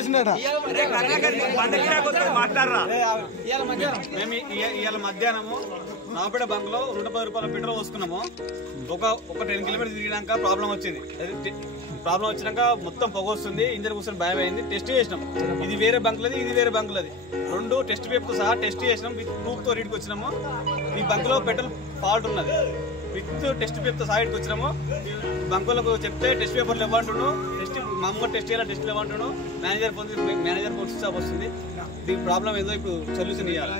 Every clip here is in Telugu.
వచ్చినట మేము ఇవాళ మధ్యాహ్నము నాపేట బంక్ లో 110 రూపాయల పెట్రోల్ పోసుకున్నాము. ఒక 10 కిలోమీటర్ తిరిగినాక ప్రాబ్లం వచ్చింది. ప్రాబ్లం వచ్చినాక మొత్తం పొగ వస్తుంది, ఇంజన్ కూర్చొని భయం అయింది. టెస్ట్ చేసినాం, ఇది వేరే బంకులది, ఇది వేరే బంకులది. 2 టెస్ట్ పేపర్తో సహా టెస్ట్ చేసినాం. విత్ ప్రూఫ్ తో రీడ్కి వచ్చినాము. ఈ బంక్ లో పెట్రోల్ ఫాల్ట్ ఉన్నది. విత్ టెస్ట్ పేపర్తో సహా ఇటుకు వచ్చినాము. బంకులకు చెప్తే టెస్ట్ పేపర్లు ఇవ్వంటును, మా అమ్మ టెస్ట్ చేయాలి, టెస్ట్లు ఇవ్వంటును. మేనేజర్ ఫోన్ స్విచ్ ఆఫ్ వస్తుంది. దీని ప్రాబ్లం ఏదో ఇప్పుడు సొల్యూషన్ ఇవ్వాలి.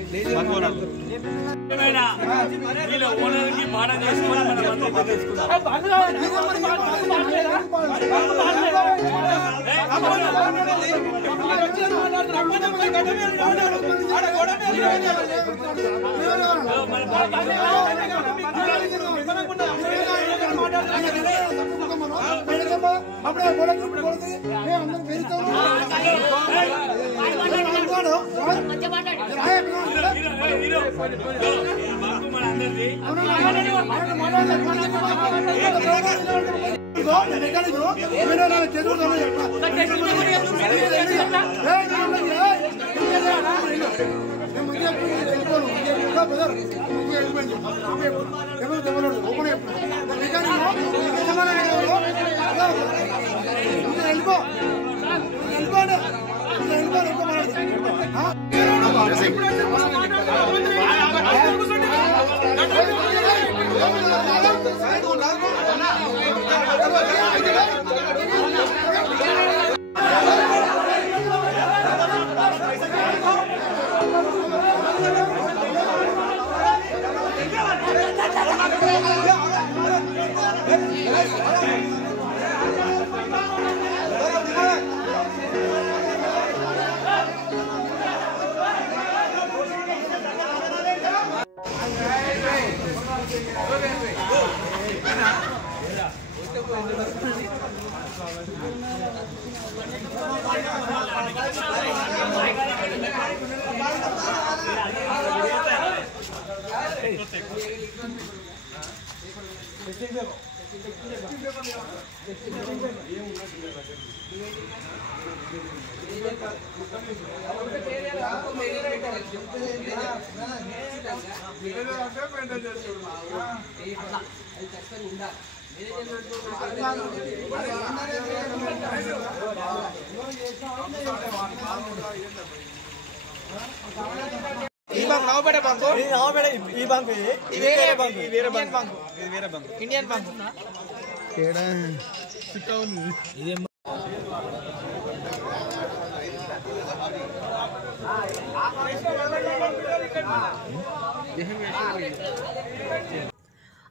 ఇండియన్ బంక్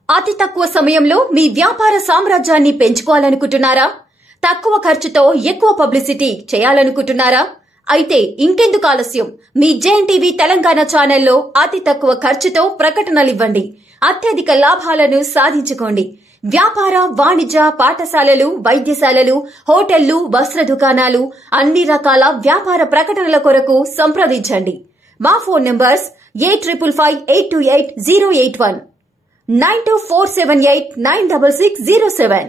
అతి తక్కువ సమయంలో మీ వ్యాపార సామ్రాజ్యాన్ని పెంచుకోవాలనుకుంటున్నారా? తక్కువ ఖర్చుతో ఎక్కువ పబ్లిసిటీ చేయాలనుకుంటున్నారా? అయితే ఇంకెందుకు ఆలస్యం? మీ జేఎన్టీవీ తెలంగాణ ఛానల్లో అతి తక్కువ ఖర్చుతో ప్రకటనలివ్వండి. అత్యధిక లాభాలను సాధించుకోండి. వ్యాపార, వాణిజ్య, పాఠశాలలు, వైద్యశాలలు, హోటళ్లు, వస్త్ర దుకాణాలు, అన్ని రకాల వ్యాపార ప్రకటనల కొరకు సంప్రదించండి. మా ఫోన్ నంబర్స్ 8558280881 9247896607.